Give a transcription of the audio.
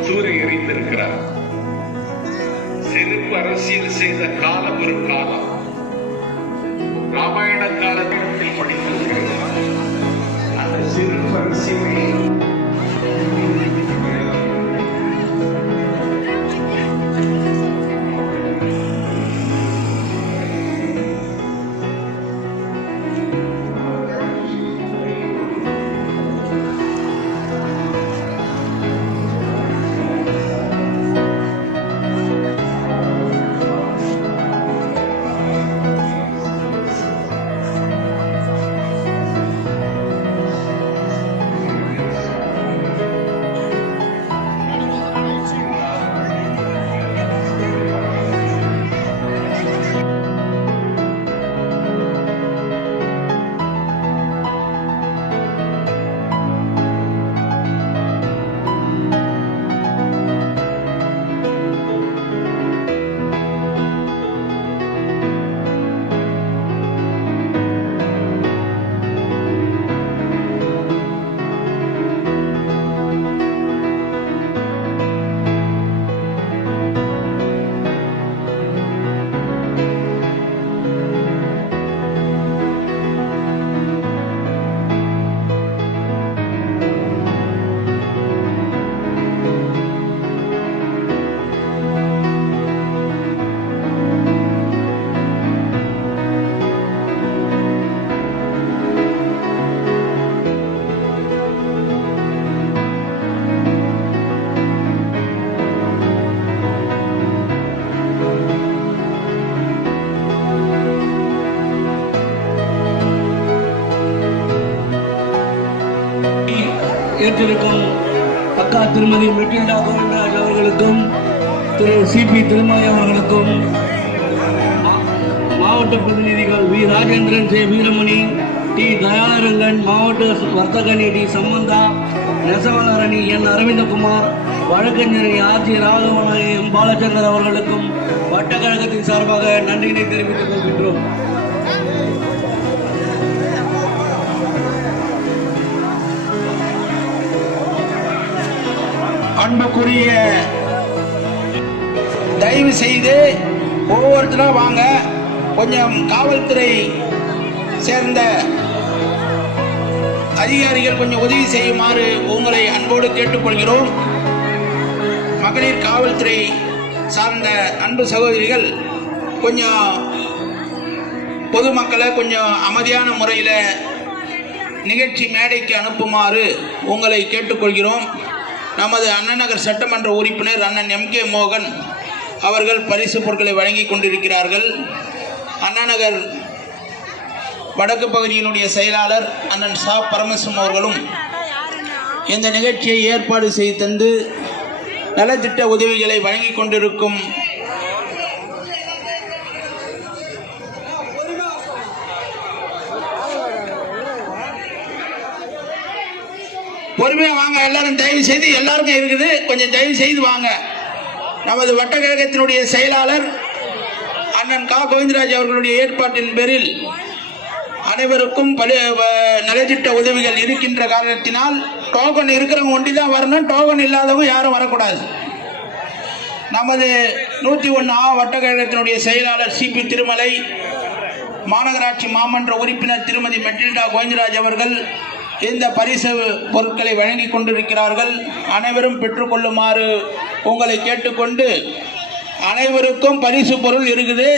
தூர எறிந்திருக்கிறார். செருப்பு அரசியல் செய்த காலம் ஒரு காலம். ராமாயண காலத்தில் படித்திருக்கிறார். அந்த செருப்பு அரசியலை ஏற்றிருக்கும் அக்கா திருமதி மெட்டில்டா கோவிந்தராஜ் அவர்களுக்கும் திரு சிபி திருமலை அவர்களுக்கும் மா- மாவட்ட பிரதிநிதிகள் V Rajendran J Veeramani T Dayalarangan மாவட்ட வர்த்தகணி டி சம்பந்தா நெசவாளரணி என் அரவிந்தகுமார் வழக்கறிஞர் ஆர்ஜி ராகவன் எம் பாலச்சந்தர் அவர்களுக்கும் வட்டக்கழகத்தின் சார்பாக நன்றியினை தெரிவித்துக் கொள்கின்றோம். அன்புக்குரிய தயவு செய்து ஒவ்வொருத்தரா வாங்க. கொஞ்சம் காவல்துறை சேர்ந்த அதிகாரிகள் கொஞ்சம் உதவி செய்யுமாறு உங்களை அன்போடு கேட்டுக்கொள்கிறோம். மகளிர் காவல்துறை சார்ந்த அன்பு சகோதரிகள் கொஞ்சம் பொதுமக்களை கொஞ்சம் அமைதியான முறையில் நிகழ்ச்சி மேடைக்கு அனுப்புமாறு உங்களை கேட்டுக்கொள்கிறோம். நமது அண்ணநகர் சட்டமன்ற உறுப்பினர் அண்ணன் எம் கே மோகன் அவர்கள் பரிசு பொருட்களை வழங்கி கொண்டிருக்கிறார்கள். அண்ணாநகர் வடக்கு பகுதியினுடைய செயலாளர் அண்ணன் சா. பரமசிவம் அவர்களும் இந்த நிகழ்ச்சியை ஏற்பாடு செய்து தந்து நலத்திட்ட உதவிகளை வழங்கி கொண்டிருக்கும் பொறுமையாக வாங்க எல்லாரும் தயவு செய்து எல்லாருக்கும் இருக்குது. கொஞ்சம் தயவு செய்து வாங்க. நமது வட்டக்கழகத்தினுடைய செயலாளர் அண்ணன் கா. கோவிந்தராஜ் அவர்களுடைய ஏற்பாட்டின் பேரில் அனைவருக்கும் பலி நலத்திட்ட உதவிகள் இருக்கின்ற காரணத்தினால் டோக்கன் இருக்கிறவங்க ஒண்டி தான் வரணும் டோக்கன் இல்லாதவங்க யாரும் வரக்கூடாது. நமது நூற்றி ஒன்று ஆ வட்டக்கழகத்தினுடைய செயலாளர் சிபி திருமலை மாநகராட்சி மாமன்ற உறுப்பினர் திருமதி மெட்டில்டா கோவிந்தராஜ் அவர்கள் இந்த பரிசு பொருட்களை வழங்கி கொண்டிருக்கிறார்கள். அனைவரும் பெற்றுக்கொள்ளுமாறு உங்களை கேட்டுக்கொண்டு அனைவருக்கும் பரிசு பொருள் இருக்குது.